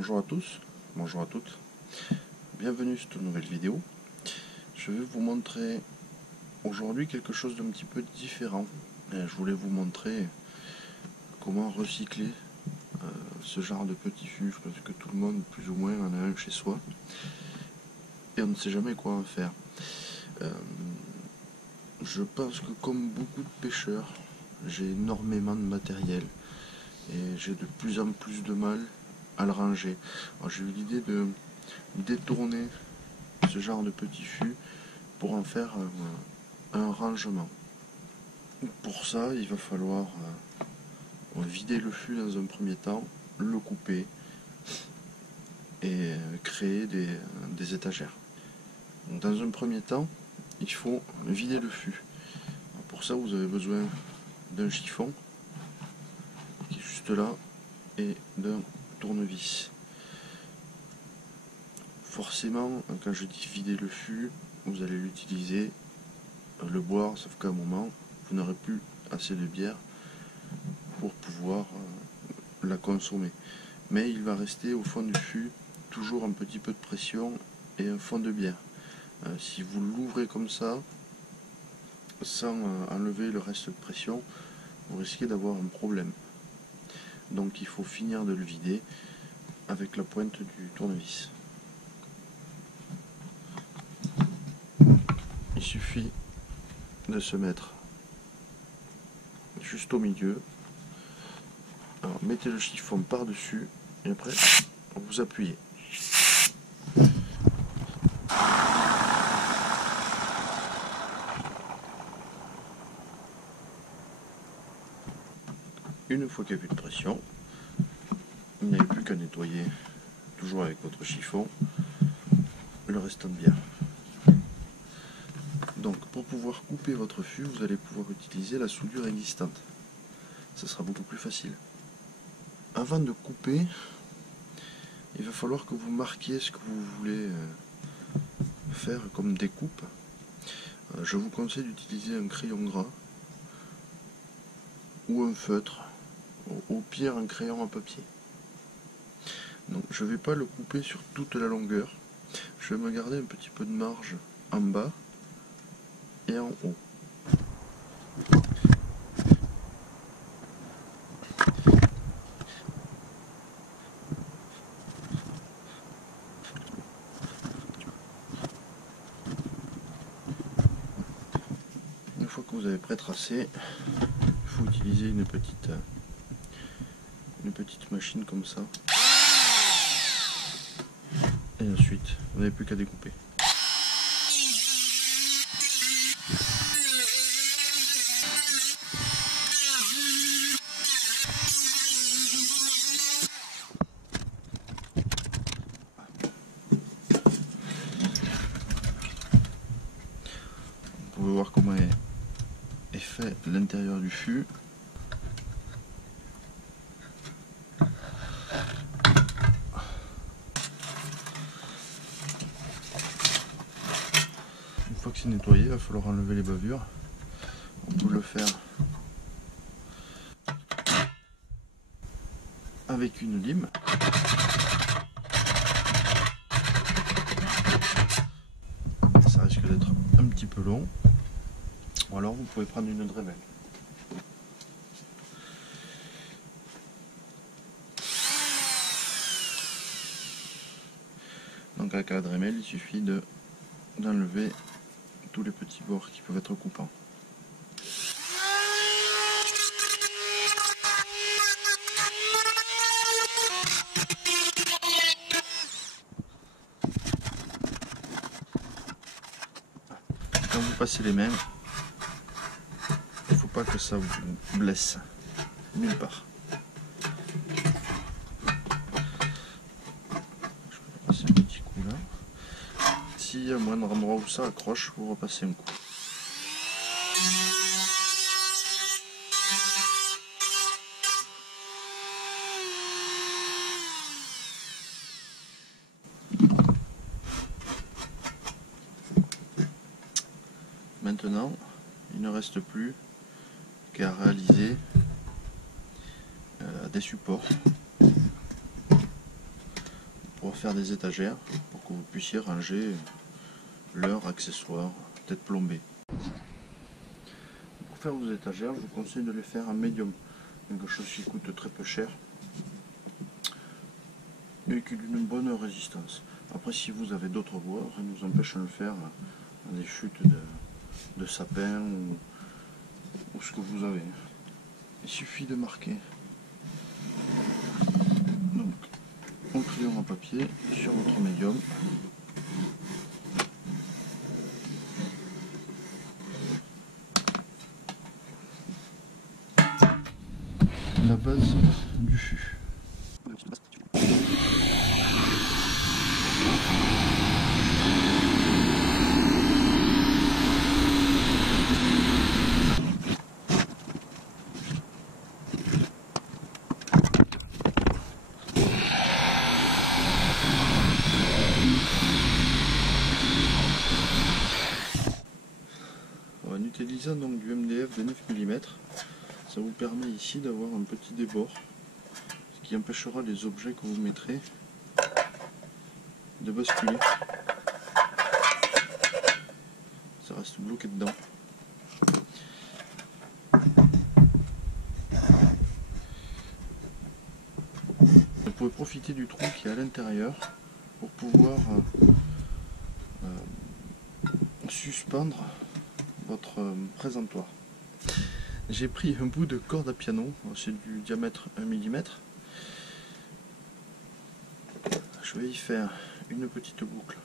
Bonjour à tous, bonjour à toutes, bienvenue sur cette nouvelle vidéo. Je vais vous montrer aujourd'hui quelque chose d'un petit peu différent. Je voulais vous montrer comment recycler ce genre de petits fûts. Je pense que tout le monde plus ou moins en a un chez soi et on ne sait jamais quoi en faire. Je pense que comme beaucoup de pêcheurs, j'ai énormément de matériel et j'ai de plus en plus de mal à le ranger. J'ai eu l'idée de détourner ce genre de petit fût pour en faire un rangement. Pour ça, il va falloir vider le fût dans un premier temps, le couper et créer des étagères. Donc, dans un premier temps, il faut vider le fût. Pour ça, vous avez besoin d'un chiffon qui est juste là et d'un tournevis. Forcément, quand je dis vider le fût, vous allez l'utiliser, le boire, sauf qu'à un moment, vous n'aurez plus assez de bière pour pouvoir la consommer. Mais il va rester au fond du fût toujours un petit peu de pression et un fond de bière. Si vous l'ouvrez comme ça, sans enlever le reste de pression, vous risquez d'avoir un problème. Donc il faut finir de le vider avec la pointe du tournevis. Il suffit de se mettre juste au milieu. Alors mettez le chiffon par-dessus et après vous appuyez. Une fois qu'il n'y a plus de pression, il n'y a plus qu'à nettoyer, toujours avec votre chiffon, le restant de bière. Donc pour pouvoir couper votre fût, vous allez pouvoir utiliser la soudure existante. Ça sera beaucoup plus facile. Avant de couper, il va falloir que vous marquiez ce que vous voulez faire comme découpe. Je vous conseille d'utiliser un crayon gras ou un feutre, au pire un crayon à papier. Donc je ne vais pas le couper sur toute la longueur, je vais me garder un petit peu de marge en bas et en haut. Une fois que vous avez pré-tracé, il faut utiliser une petite machine comme ça. Et ensuite, vous n'avez plus qu'à découper. Vous pouvez voir comment est fait l'intérieur du fût. Une fois que c'est nettoyé, il va falloir enlever les bavures. On peut le faire avec une lime. Ça risque d'être un petit peu long. Ou alors vous pouvez prendre une Dremel. Donc avec la Dremel, il suffit d'enlever tous les petits bords qui peuvent être coupants. Quand vous passez les mains, il ne faut pas que ça vous blesse nulle part. Je vais passer un petit coup là. S'il y a un moindre endroit où ça accroche, vous repassez un coup. Maintenant, il ne reste plus qu'à réaliser des supports refaire des étagères pour que vous puissiez ranger leurs accessoires, peut-être plombés. Pour faire vos étagères, je vous conseille de les faire en médium, quelque chose qui coûte très peu cher et qui a une bonne résistance. Après, si vous avez d'autres bois, rien ne vous empêche de le faire dans des chutes de sapin ou ce que vous avez. Il suffit de marquer donc en crayon à papier sur votre médium. La base du fût. En utilisant donc du MDF de 9 mm, ça vous permet ici d'avoir un petit débord, ce qui empêchera les objets que vous mettrez de basculer. Ça reste bloqué dedans. Vous pouvez profiter du trou qui est à l'intérieur pour pouvoir suspendre votre présentoir. J'ai pris un bout de corde à piano, c'est du diamètre 1 mm. Je vais y faire une petite boucle